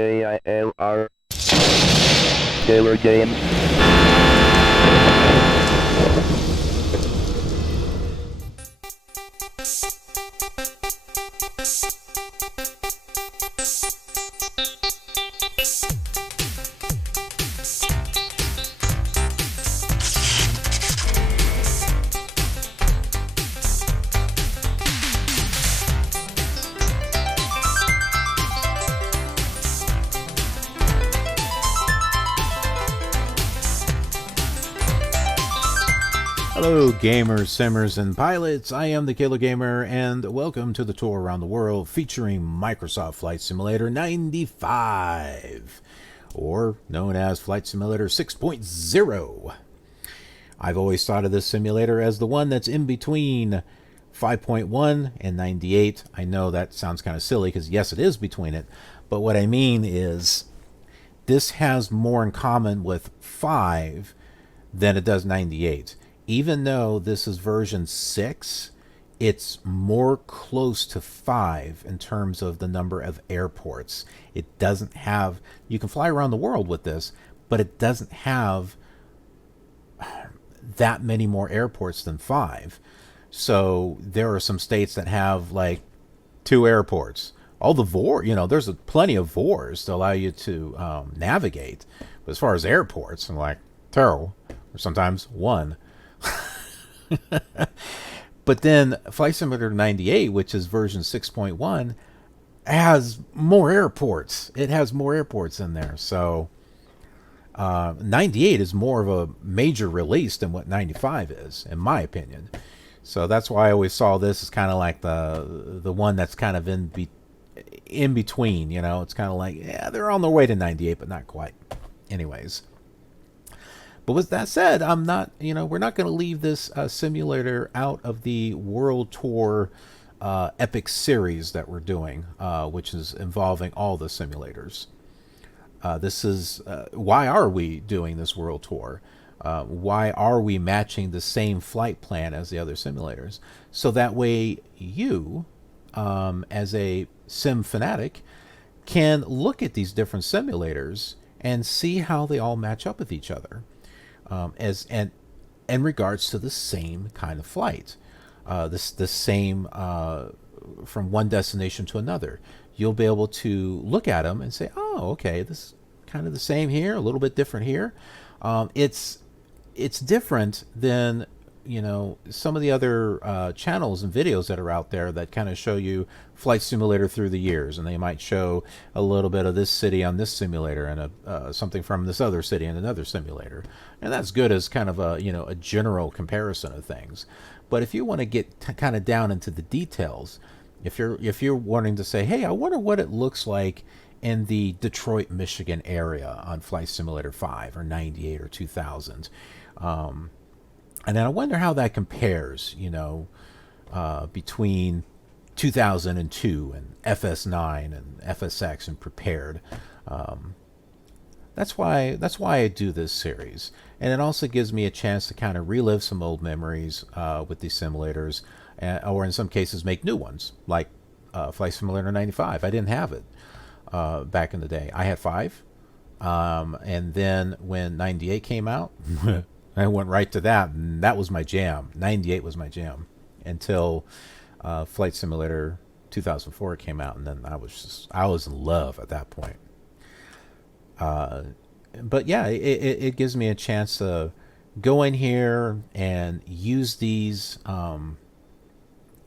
KILR Killer Game. Hello gamers, simmers, and pilots. I am the Killer Gamer, and welcome to the tour around the world featuring Microsoft Flight Simulator 95, or known as Flight Simulator 6.0. I've always thought of this simulator as the one that's in between 5.1 and 98. I know that sounds kind of silly because yes, it is between it, but what I mean is this has more in common with 5 than it does 98. Even though this is version 6, it's more close to 5 in terms of the number of airports. It doesn't have, you can fly around the world with this, but it doesn't have that many more airports than 5. So there are some states that have like 2 airports. All the VOR, you know, there's plenty of VORs to allow you to navigate. But as far as airports, I'm like 2, or sometimes 1. But then Flight Simulator 98, which is version 6.1, has more airports. It has more airports in there. So 98 is more of a major release than what 95 is, in my opinion. So that's why I always saw this as kind of like the one that's kind of in between. You know, it's kind of like, yeah, they're on their way to 98, but not quite. Anyways. But with that said, I'm not, you know, we're not going to leave this simulator out of the World Tour Epic series that we're doing, which is involving all the simulators. This is, why are we doing this World Tour? Why are we matching the same flight plan as the other simulators? So that way you, as a sim fanatic, can look at these different simulators and see how they all match up with each other. In regards to the same kind of flight, the same from one destination to another, you'll be able to look at them and say, "Oh, okay, this is kind of the same here, a little bit different here." It's different than, you know, some of the other channels and videos that are out there that kind of show you Flight Simulator through the years, and they might show a little bit of this city on this simulator and something from this other city in another simulator, and that's good as kind of a, you know, a general comparison of things. But if you want to get kind of down into the details, if you're wanting to say, hey, I wonder what it looks like in the Detroit, Michigan area on Flight Simulator 5 or 98 or 2000. And then I wonder how that compares, you know, between 2002 and FS9 and FSX and Prepared. That's why I do this series, and it also gives me a chance to kind of relive some old memories with these simulators, or in some cases make new ones, like Flight Simulator 95. I didn't have it back in the day. I had 5, and then when 98 came out. I went right to that, and that was my jam. 98 was my jam until Flight Simulator 2004 came out, and then I was in love at that point. But yeah, it gives me a chance to go in here and use these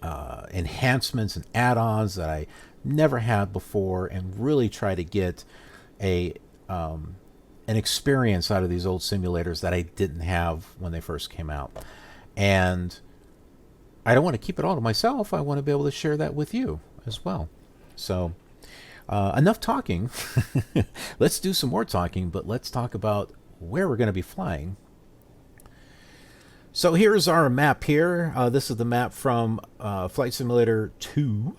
enhancements and add-ons that I never had before, and really try to get an experience out of these old simulators that I didn't have when they first came out. And I don't want to keep it all to myself. I want to be able to share that with you as well. So enough talking. Let's do some more talking, but let's talk about where we're going to be flying. So here's our map here. This is the map from Flight Simulator 2.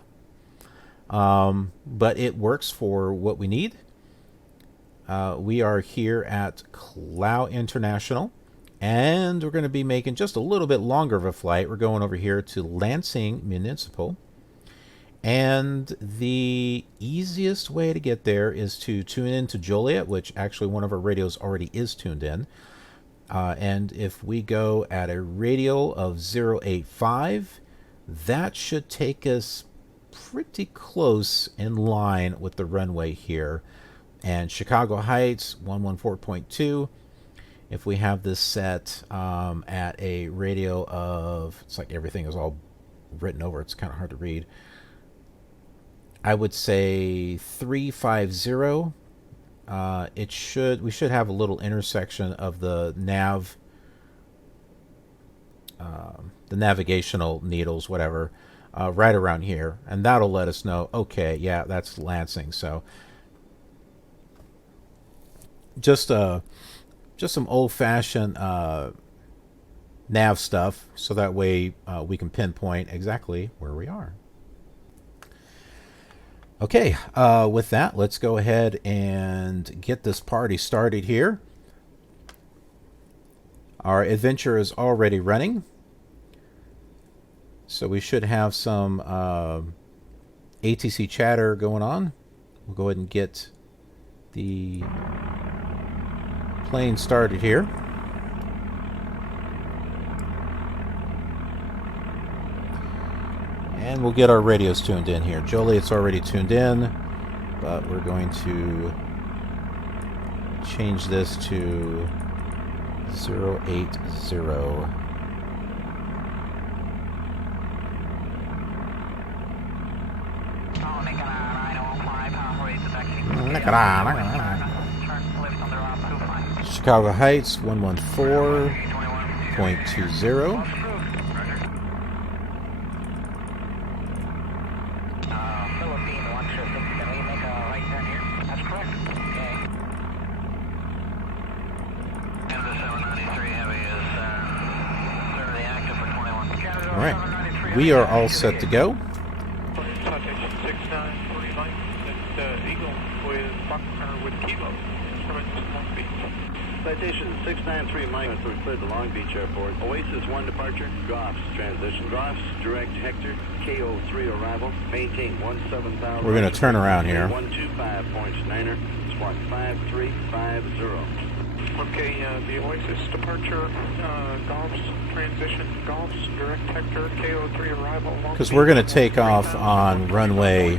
But it works for what we need. We are here at Clow International, and we're going to be making just a little bit longer of a flight. We're going over here to Lansing Municipal, And the easiest way to get there is to tune into Joliet, which actually one of our radios already is tuned in. And if we go at a radial of 085, that should take us pretty close in line with the runway here. And Chicago Heights 114.2, if we have this set at a radial of, it's like everything is all written over, it's kind of hard to read. I would say 350. We should have a little intersection of the navigational needles, whatever, right around here, and that'll let us know, okay, yeah, that's Lansing. So just some old-fashioned nav stuff, so that way we can pinpoint exactly where we are. Okay, with that, let's go ahead and get this party started here. Our adventure is already running, so we should have some ATC chatter going on. We'll go ahead and get the plane started here. And we'll get our radios tuned in here. Joliet's already tuned in, but we're going to change this to 080. Chicago Heights 114.20. All right, we are all set to go. Citation 6940 Mike, and Eagle with Kilo, instruments Long Beach. Citation 693 Mike, we're cleared to Long Beach Airport. Oasis 1 departure, Goffs transition. Goffs direct Hector, KO3 arrival, maintain 17,000. We're going to turn around here. 125.9er, squawk 5350. Okay, the Oasis departure, Golf's transition, Golf's direct Hector, KO3 arrival. Because we're going to take off on runway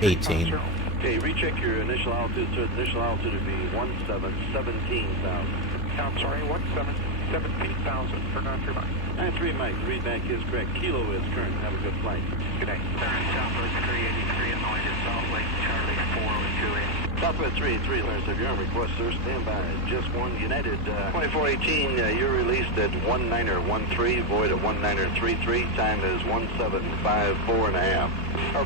18. Okay, recheck your initial altitude, sir. The initial altitude would be 17,000. I'm sorry, 17,000 for 93 Mike. 93 Mike, the readback is correct. Kilo is current. Have a good flight. Good day. Southwest 383 and noise at Salt Lake, Charlie 4 with Juliet. Southwest 383, Clarence, have your arm request, sir. Stand by. Just one United. 2418, you're released at 1913, void at 1933. Time is 1754 and a half.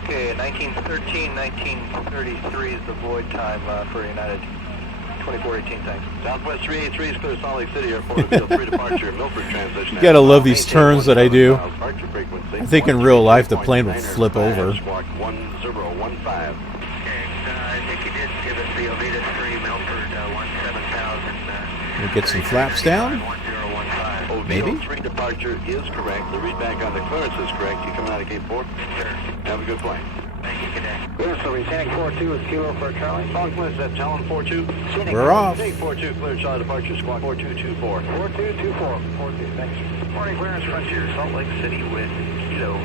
Okay, 1913, 1933 is the void time for United. 2418, thanks. Southwest 383 is clear Salt Lake City Airport. Field 3 departure, Milford transition. You gotta love these turns that I do. Departure frequency. I think in real life the plane will flip over. Squawk 1015. I think you did give us the Ovida 3, Milford 17,000. We'll get some flaps down. 1015. Maybe. 3 departure is correct. The readback on the clearance is correct. You coming out of Gate 4? Sure. Have a good flight. Thank you, good day. Clear, so retaining 42 is Kilo for Charlie. Song clearance at Talon 42. We're off. Take 42, clear Charlie departure, squawk 4224. 4224. 42, thanks. Morning, clearance Frontier, Salt Lake City with Kilo.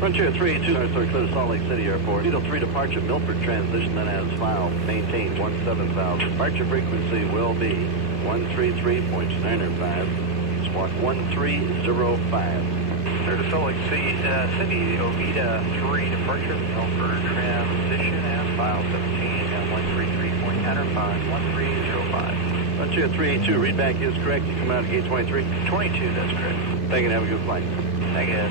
Frontier 382, clear to Salt Lake City Airport. Beetle 3 departure, Milford transition, then as file. Maintain 17,000. Departure frequency will be 133.95. Squawk 1305. Clear to Salt Lake City, Ovida 3 departure, Milford transition as file 17 at 133.95, 1305. Frontier 382, readback is correct. You come out of Gate 23. 22, that's correct. Thank you and have a good flight. Thank you.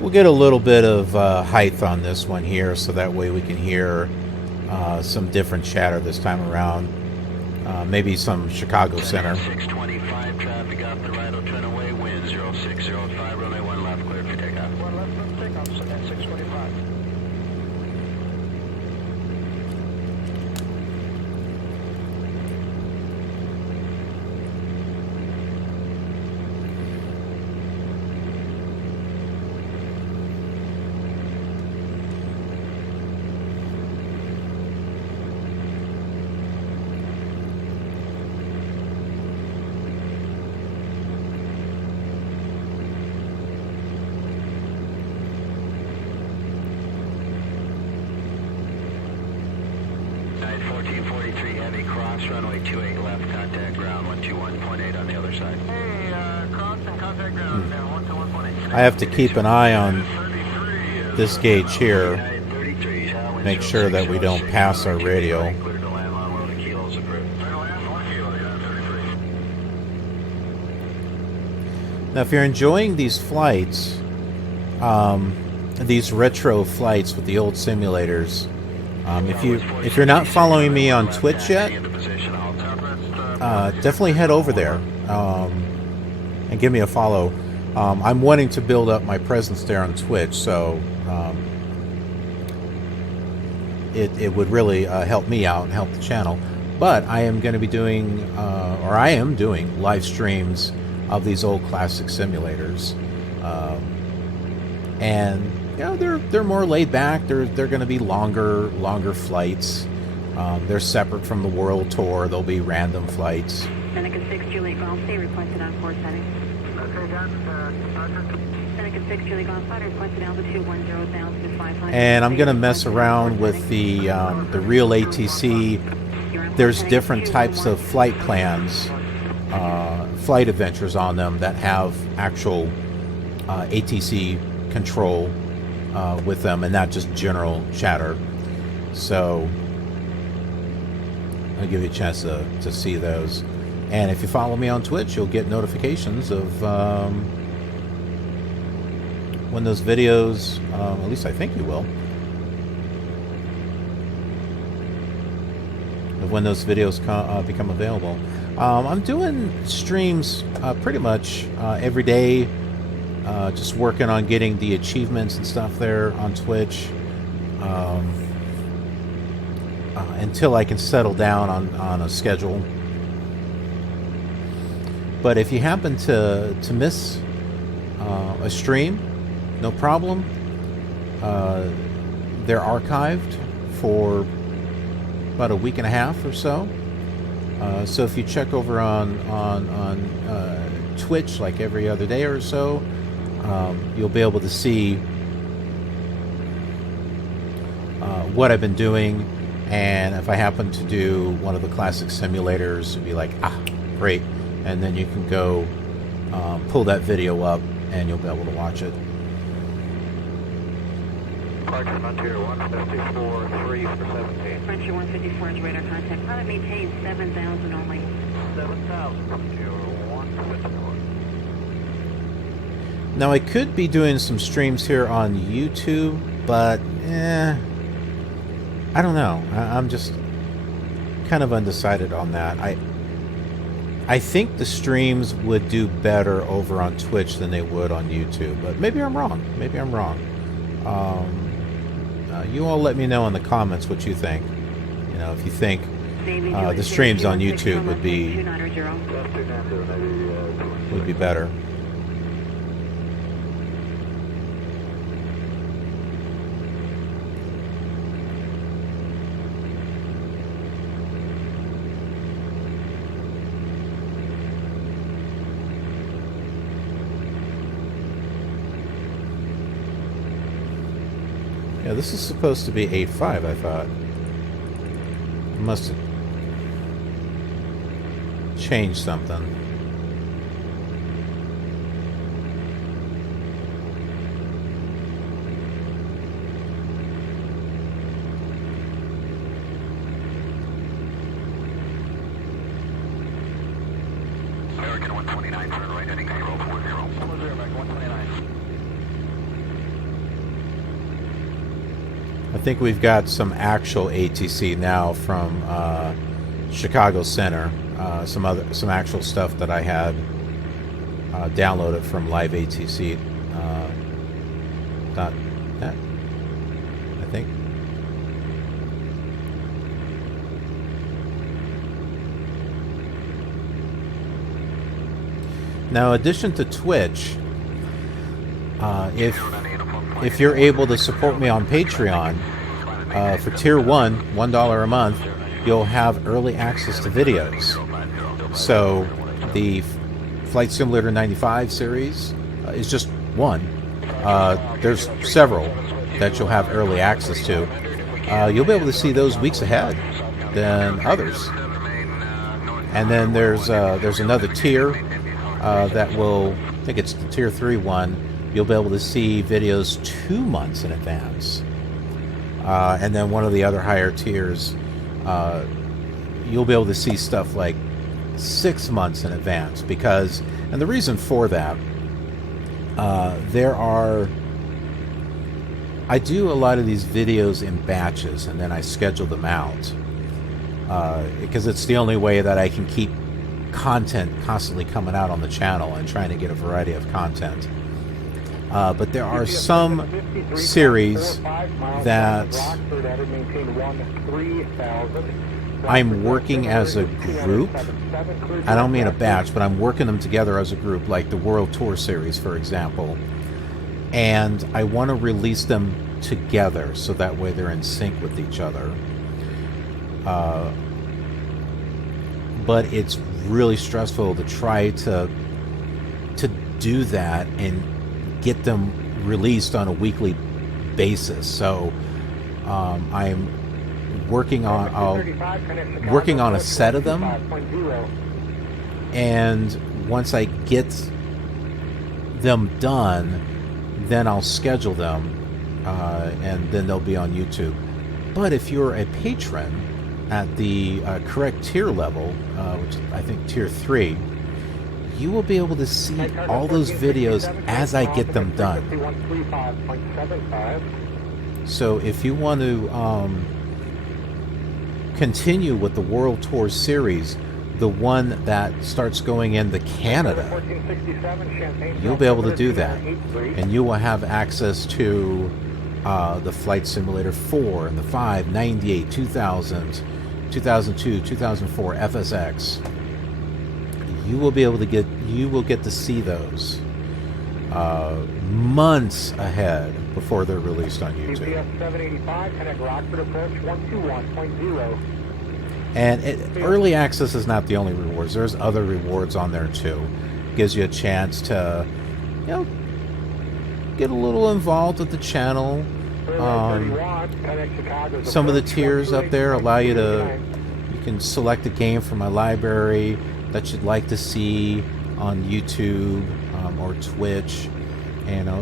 We'll get a little bit of height on this one here, so that way we can hear some different chatter this time around. maybe some Chicago center. 625 traffic off the right, will turn away, wind 0605, runway 1 left, cleared for takeoff. 1 left for takeoff, so that's 625. Night 1443, heavy cross, runway 28 left, contact ground 121.8 on the other side. Hey, cross and contact ground, 121.8. I have to keep an eye on this gauge here. Night 33, wind Make sure that we don't pass our radio. Clear to land, long road to kilos approved. Now, if you're enjoying these flights, these retro flights with the old simulators, if you're not following me on Twitch yet, definitely head over there and give me a follow. I'm wanting to build up my presence there on Twitch, so it would really help me out and help the channel. But I am going to be doing, or I am doing, live streams of these old classic simulators, and you know, they're more laid back. They're going to be longer flights. They're separate from the world tour. They'll be random flights. Seneca 6 Juliet Golf, stay requested on course heading. Okay, John, Seneca 6 Juliet Golf, flight requested altitude 10,000 to 500. And I'm going to mess around with the real ATC. There's different types of flight plans, flight adventures on them that have actual ATC control with them, and not just general chatter. So I'll give you a chance to see those. And if you follow me on Twitch, you'll get notifications of when those videos, at least I think you will, of when those videos become available. I'm doing streams pretty much every day, just working on getting the achievements and stuff there on Twitch, until I can settle down on a schedule. But if you happen to miss a stream, no problem. They're archived for about a week and a half or so. So if you check over on Twitch like every other day or so, you'll be able to see what I've been doing. And if I happen to do one of the classic simulators, it'd be like, great. And then you can go pull that video up and you'll be able to watch it. Departure Frontier 154, 3 for 17. Frontier 154 is radar contact. Pilot maintains 7,000 only. 7,000, Frontier 154. Now I could be doing some streams here on YouTube, but I don't know. I'm just kind of undecided on that. I think the streams would do better over on Twitch than they would on YouTube, but maybe I'm wrong. Maybe I'm wrong. You all let me know in the comments what you think. You know, if you think the streams on YouTube would be better. Yeah, this is supposed to be 8.5, I thought. I must have changed something. American 129, turn right heading 040. 40, American 129. I think we've got some actual ATC now from Chicago Center, some actual stuff that I had downloaded from liveatc.net, I think. Now, in addition to Twitch, if you're able to support me on Patreon, for Tier 1, $1 a month, you'll have early access to videos. So, the Flight Simulator 95 series is just one. There's several that you'll have early access to. You'll be able to see those weeks ahead than others. And then there's another tier that will, I think it's the Tier 3 one, you'll be able to see videos 2 months in advance. And then one of the other higher tiers, you'll be able to see stuff like 6 months in advance. Because, and the reason for that, I do a lot of these videos in batches, and then I schedule them out. Because it's the only way that I can keep content constantly coming out on the channel and trying to get a variety of content. But there are some series that I'm working as a group. I don't mean a batch, but I'm working them together as a group, like the World Tour series, for example. And I want to release them together so that way they're in sync with each other. But it's really stressful to try to do that and get them released on a weekly basis. So I'm working on a set of them, and once I get them done, then I'll schedule them, and then they'll be on YouTube. But if you're a patron at the correct tier level, which I think Tier 3, you will be able to see all those videos as I get them done. So if you want to continue with the World Tour series, the one that starts going into Canada, you'll be able to do that. And you will have access to the Flight Simulator 4 and the 5, 98, 2000, 2002, 2004, FSX. You will be able to get to see those months ahead before they're released on YouTube. And early access is not the only rewards. There's other rewards on there too. Gives you a chance to, get a little involved with the channel. Some of the tiers up there allow you can select a game from my library that you'd like to see on YouTube or Twitch.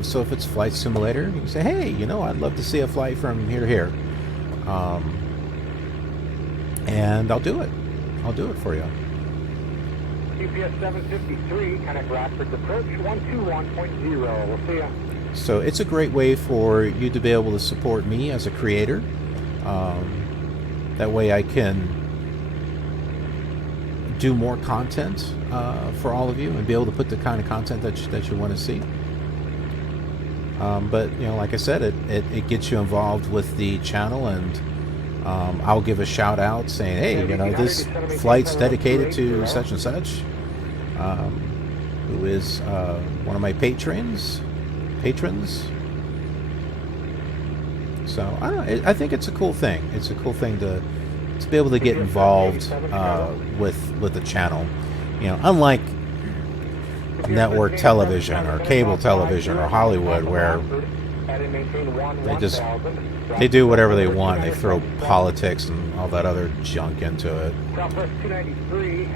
So if it's Flight Simulator, you can say, hey, I'd love to see a flight from here to here. And I'll do it. I'll do it for you. GPS 753, connect Rockford approach 121.0. We'll see ya. So it's a great way for you to be able to support me as a creator. That way I can do more content for all of you and be able to put the kind of content that you want to see. But like I said, it gets you involved with the channel, and I'll give a shout out saying, hey, this flight's dedicated to such and such, who is one of my patrons. So I think it's a cool thing. It's a cool thing to be able to get involved with the channel. Unlike network television or cable television or Hollywood, where they do whatever they want. They throw politics and all that other junk into it. Southwest 293,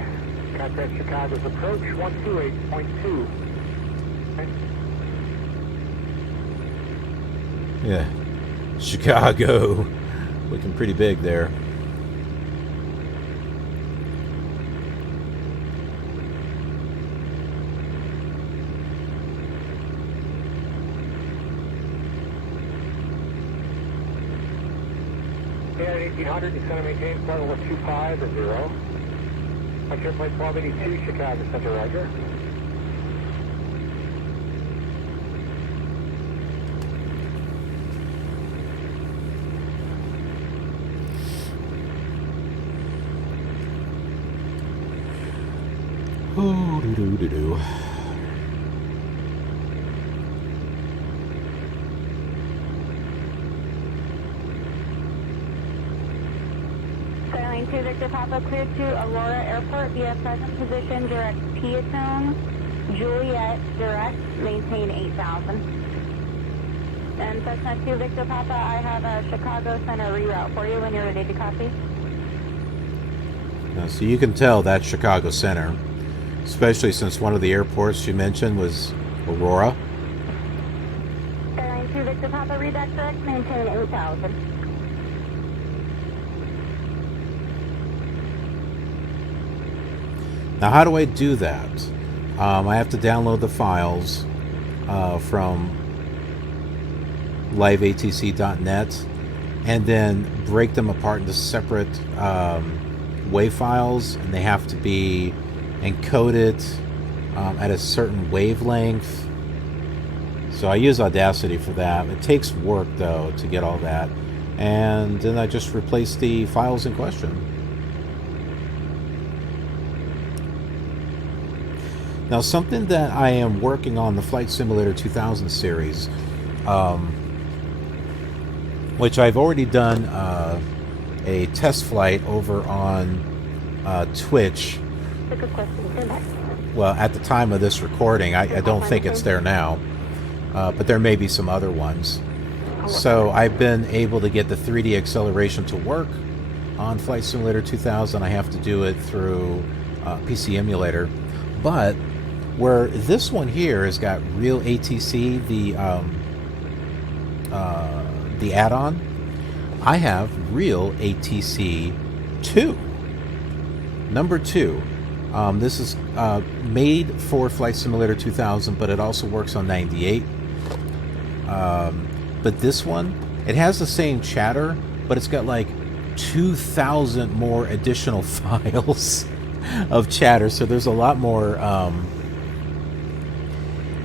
contact Chicago's approach 128.2. Yeah, Chicago, looking pretty big there. Yeah, 1800, you send to maintain flight level 25 or 0. Departure flight 1282, Chicago Center, roger. Oh, do-do-do-do. Sailing 2 Victor Papa, clear to Aurora Airport via present position, direct Piatone, Juliet, direct, maintain 8,000. And Cessna 2 Victor Papa, I have a Chicago Center reroute for you when you're ready to copy. So you can tell that's Chicago Center, especially since one of the airports you mentioned was Aurora. Sailing 2 Victor Papa, redirect direct, maintain 8,000. Now, how do I do that? I have to download the files from liveatc.net and then break them apart into separate WAV files, and they have to be encoded at a certain wavelength. So I use Audacity for that. It takes work, though, to get all that. And then I just replace the files in question. Now, something that I am working on the Flight Simulator 2000 series, which I've already done a test flight over on Twitch. Well, at the time of this recording, I don't think it's there now, but there may be some other ones. So I've been able to get the 3D acceleration to work on Flight Simulator 2000. I have to do it through PC emulator, but where this one here has got real ATC, the add-on, I have real ATC 2, number 2. This is made for Flight Simulator 2000, but it also works on 98. But this one, it has the same chatter, but it's got like 2,000 more additional files of chatter. So there's a lot more.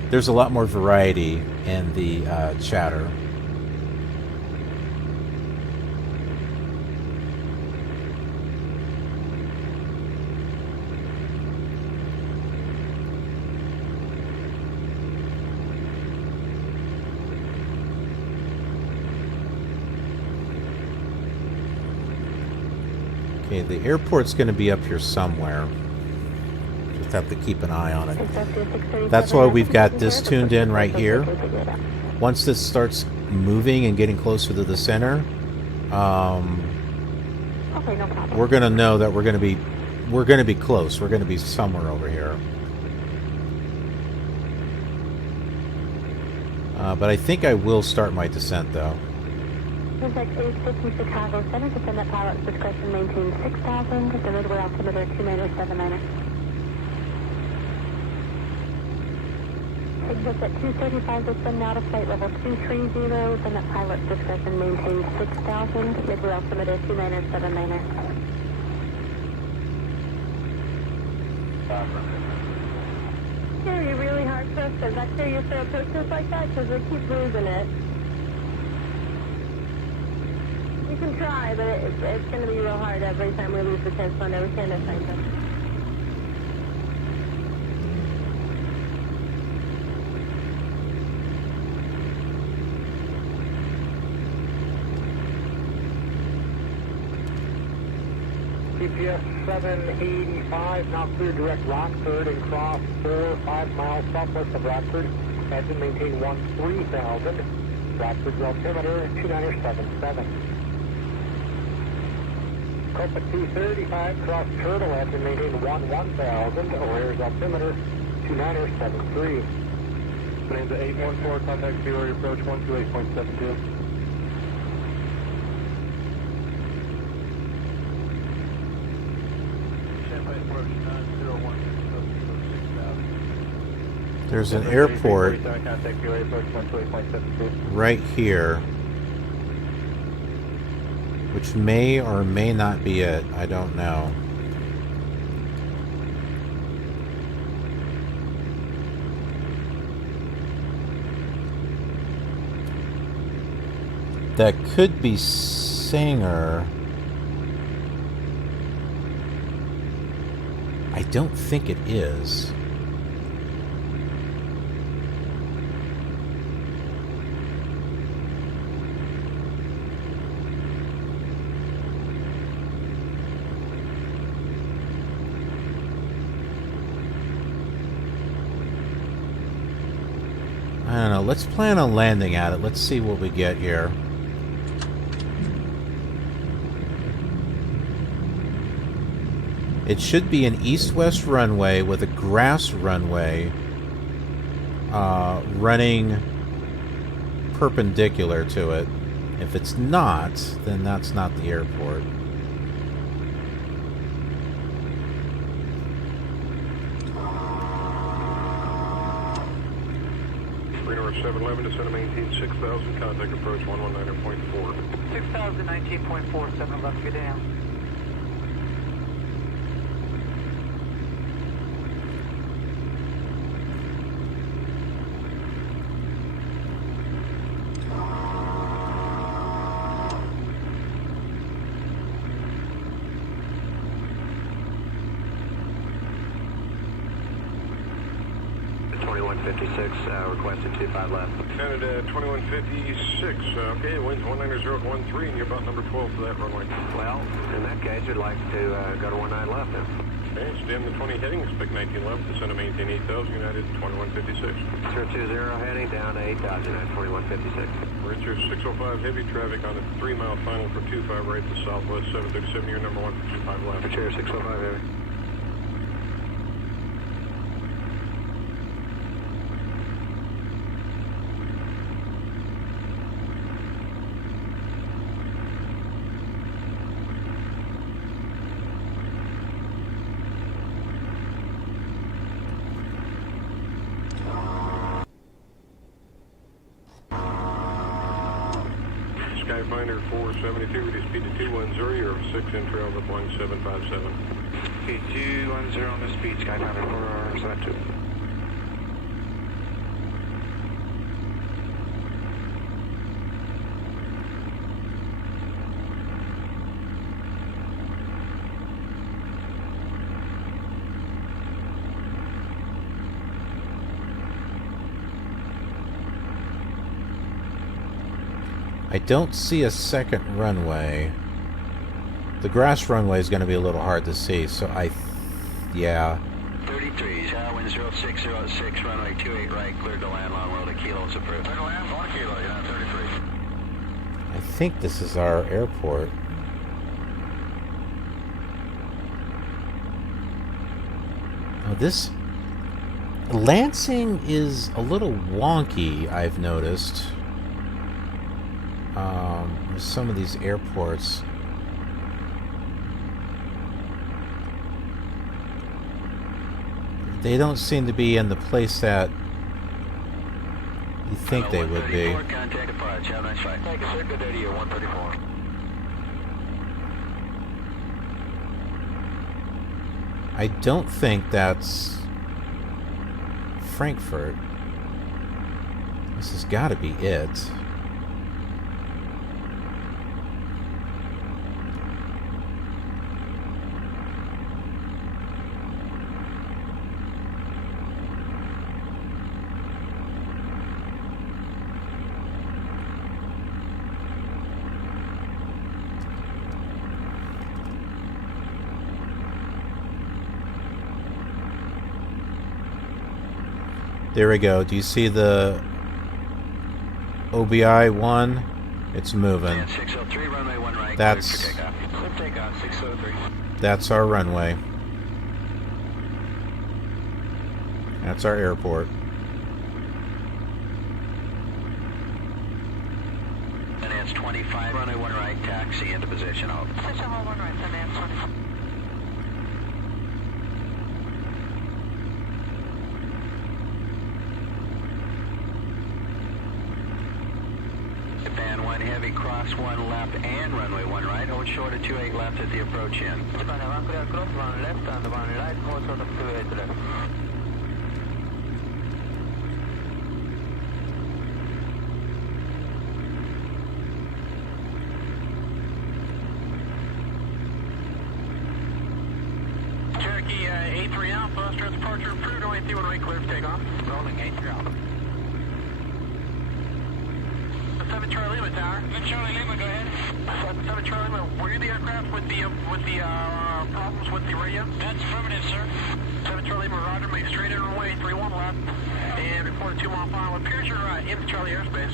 There's a lot more variety in the chatter. Okay, the airport's going to be up here somewhere. Just have to keep an eye on it. That's why we've got this tuned in right here. Once this starts moving and getting closer to the center, we're going to know that we're going to be close. We're going to be somewhere over here. But I think I will start my descent, though. Contact 850 Chicago Center, descend at pilot's discretion, maintain 6,000, descend midway altimeter 2979er. Exit at 235, descend now to flight level 230, descend at pilot's discretion, maintain 6,000, midway altimeter 2979er. Are you really hard pressed? Is that clear you throw approaches like that? Because we keep losing it. You can try, but it's going to be real hard every time we lose the transponder. We can't assign them. GPS 785, now clear direct Rockford and cross 4-5 miles southwest of Rockford. Engine maintain 13,000. Rockford's altimeter 2977. Copa 235, cross Turtle, engine maintain 11,000. O'Hare's altimeter 2973. Bonanza 814, contact KILR, approach 128.72. There's an airport right here, which may or may not be it. I don't know. That could be Sanger. I don't think it is. I don't know. Let's plan on landing at it. Let's see what we get here. It should be an east-west runway with a grass runway running perpendicular to it. If it's not, then that's not the airport. Radar 711, descend to maintain 6,000, contact approach 119.4. 6,019.4, 711, good down. Requested 25 left. Canada 2156, okay, winds 190.13, and you're about number 12 for that runway. Well, in that case, we'd like to go to 19 left then. Okay, stem the 20 heading, expect 19 left, descend to maintain 8,000, United 2156. 020 heading down to 8,000, United 2156. Richard 605, heavy traffic on a 3-mile final for 25 right to southwest, 737, you're number 1 for 25 left. Richard 605 heavy. Skyfinder 472, reduce speed to 210, you're 6 in trail to Boeing 757. Okay, 210 on the speed, Skyfinder 472. I don't see a second runway. The grass runway is going to be a little hard to see, so yeah. 33, wind 0606, runway 28 right, cleared to land, long roll to Kilo, is approved. Cleared to land, 1 Kilo, United 33. I think this is our airport. Oh, this Lansing is a little wonky, I've noticed. With some of these airports. They don't seem to be in the place that you think they would be. Contact approach, have a nice flight. Thank you, sir. Good day to you, 134. I don't think that's Frankfurt. This has got to be it. There we go. Do you see the OBI 1? It's moving. And 603, runway 1 right. That's takeoff, 603. That's our runway. That's our airport. Finance 25, runway 1 right, taxi into position, out. Position 1 right, finance 25. Japan 1 heavy, cross 1 left and runway 1 right, hold short of 28 left at the approach in. Japan 1 clear cross 1 left and 1 right, hold short of 28 left. T1 right, clear for takeoff. Rolling 83 Alpha. 7 Charlie Lima Tower. 7 Charlie Lima, go ahead. 7 Charlie Lima, were you the aircraft with the problems with the radio? That's affirmative, sir. 7 Charlie Lima, roger, make straight in runway 31 left, and report a 2-mile final. Appears you're in Charlie airspace.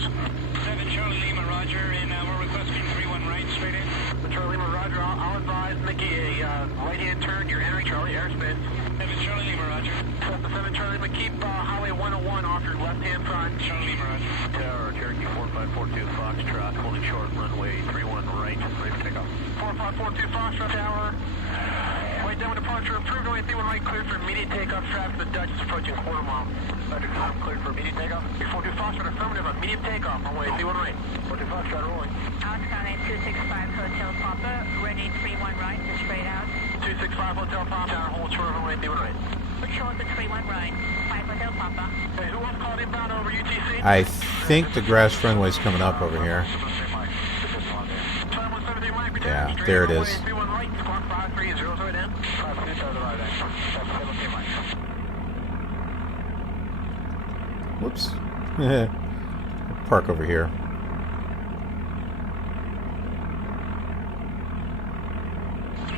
7 Charlie Lima, roger, and we're requesting 31 right, straight in. 7 Charlie Lima, roger, I'll advise making a right-hand turn, you're entering Charlie airspace. 7 Charlie Lima, roger. 7 Charlie Lima, keep Highway 101 off your left-hand front. Charlie Lima, roger. Tower, Cherokee 4542 Foxtrot, holding short, runway 31 right, ready for takeoff. 4542 Foxtrot Tower. Right down with departure, approved runway 31 right, cleared for immediate takeoff. Traffic, the Dutch is approaching quarter mile. Roger, cleared for immediate takeoff. 42 Foxtrot, affirmative, immediate takeoff, runway 31 right. 42 Foxtrot, rolling. Outbound 265 Hotel Papa, ready 31 right, to straight out. 265 Hotel Papa, tower, hold short, runway 31 right. Short to 31 right, 5 Hotel Papa. Hey, who else called inbound over UTC? I think the grass runway's coming up over here. Yeah, there it is. Whoops. Park over here.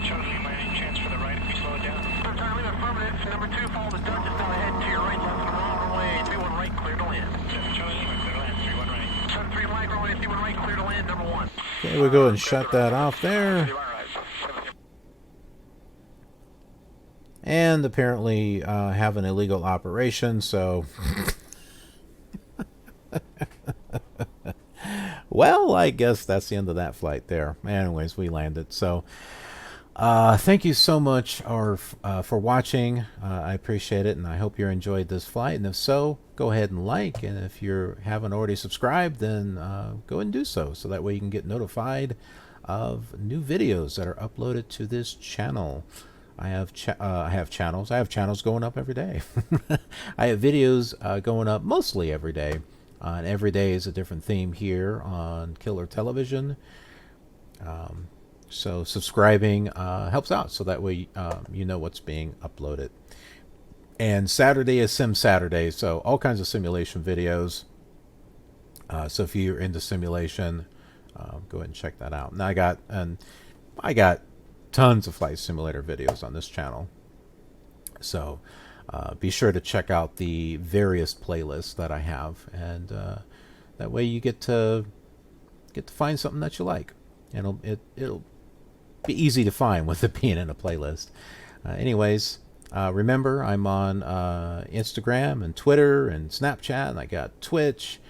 Charlie Lima, any chance for the right if we slow it down? Charlie Lima, affirmative. Number 2, follow the Dutch is now ahead to your right, left of the wrong runway 31 right, clear to land. 7 Charlie Lima, clear to land, 31 right. 73 Mike, runway 31 right, clear to land, number 1. Okay, we'll go and shut that off there. And apparently have an illegal operation, so... Well, I guess that's the end of that flight there. Anyways, we landed. So, thank you so much for watching. I appreciate it, and I hope you enjoyed this flight. And if so, go ahead and like. And if you haven't already subscribed, then go and do so. So that way you can get notified of new videos that are uploaded to this channel. I have channels. I have channels going up every day. I have videos going up mostly every day. And every day is a different theme here on KILR Television. So subscribing helps out, so that way you know what's being uploaded. And Saturday is Sim Saturday, so all kinds of simulation videos. So if you're into simulation, go ahead and check that out. And I got tons of flight simulator videos on this channel. So be sure to check out the various playlists that I have, and that way you get to find something that you like. And it'll be easy to find with it being in a playlist. Anyways, remember, I'm on Instagram and Twitter and Snapchat, and I got Twitch.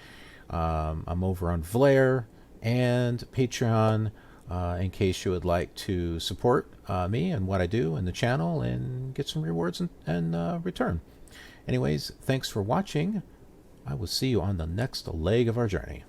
I'm over on Vlare and Patreon, in case you would like to support me and what I do in the channel and get some rewards and return. Anyways, thanks for watching. I will see you on the next leg of our journey.